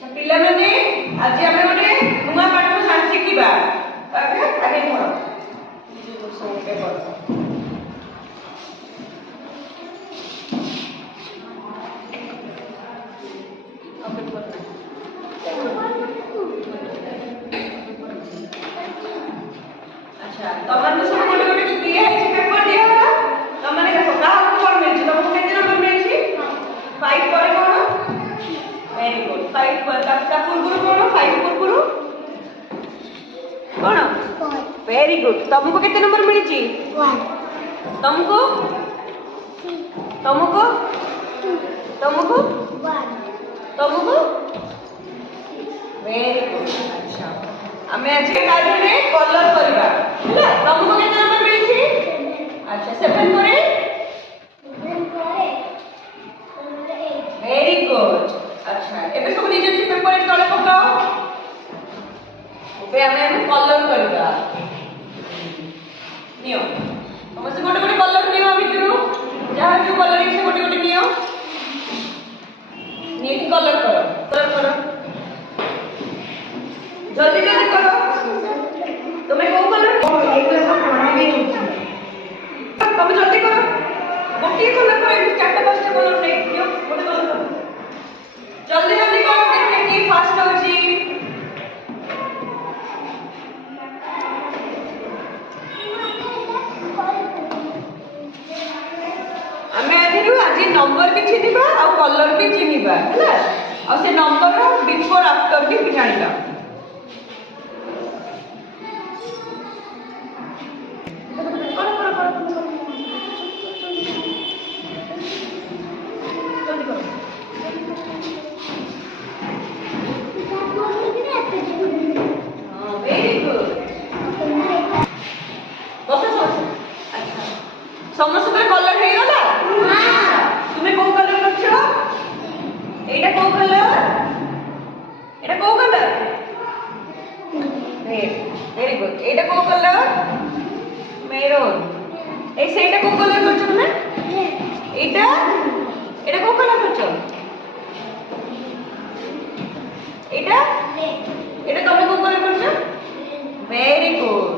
ପିଲାମାନେ ଆଜି ଆମେ ଗୋଟେ ନୂଆ ପାଠ ଶିଖିବା। ଆଗେ ପଢ ସବୁ ପେପର। अच्छा तमन सब गोटे गोटे दिया है पेपर दिया होला तमने देखो काहा कोन मिलछि तुमको केते नंबर मिलछि 5 पर कोन वेरी गुड 5 पर ता पूर्व कोन 5 पूर्व कोन वेरी गुड तुमको केते नंबर मिलछि 1 तुमको तुमको तुमको 1 तुमको वेरी गुड अच्छा हमें आज कार्य में कलर करबा हैला तुमको केते नंबर मिलछि अच्छा 7 करे 7 करे वेरी गुड अच्छा एबे सब निजे पेपर तळे पकाओ ओबे हमें कलर करबा नियो समस्त गोटे गोटे कलर नियो भितरु जहां जो कलर इच्छा गोटे गोटे नियो नीट कलर करो जल्दी जल्दी करो तुम्हें कौन कलर तुम जल्दी करो गोटे कलर पर चारटा पांचटा कलर नहीं दियो गोटे कलर करो जल्दी जल्दी करो देखते की फास्ट होची हमें आज नंबर भी चिन्हिबा और कलर भी चिन्हिबा हैला और से नंबर बिफोर आफ्टर भी जानिबा समस्त कलर हो गला तुम्हें को कलर करछो एटा को कलर एटा को कलर वेरी गुड एटा को कलर मेरून ए सेटा को कलर करछो तुमे एटा एटा को कलर करछो एटा एटा तुमे को कलर करछो वेरी गुड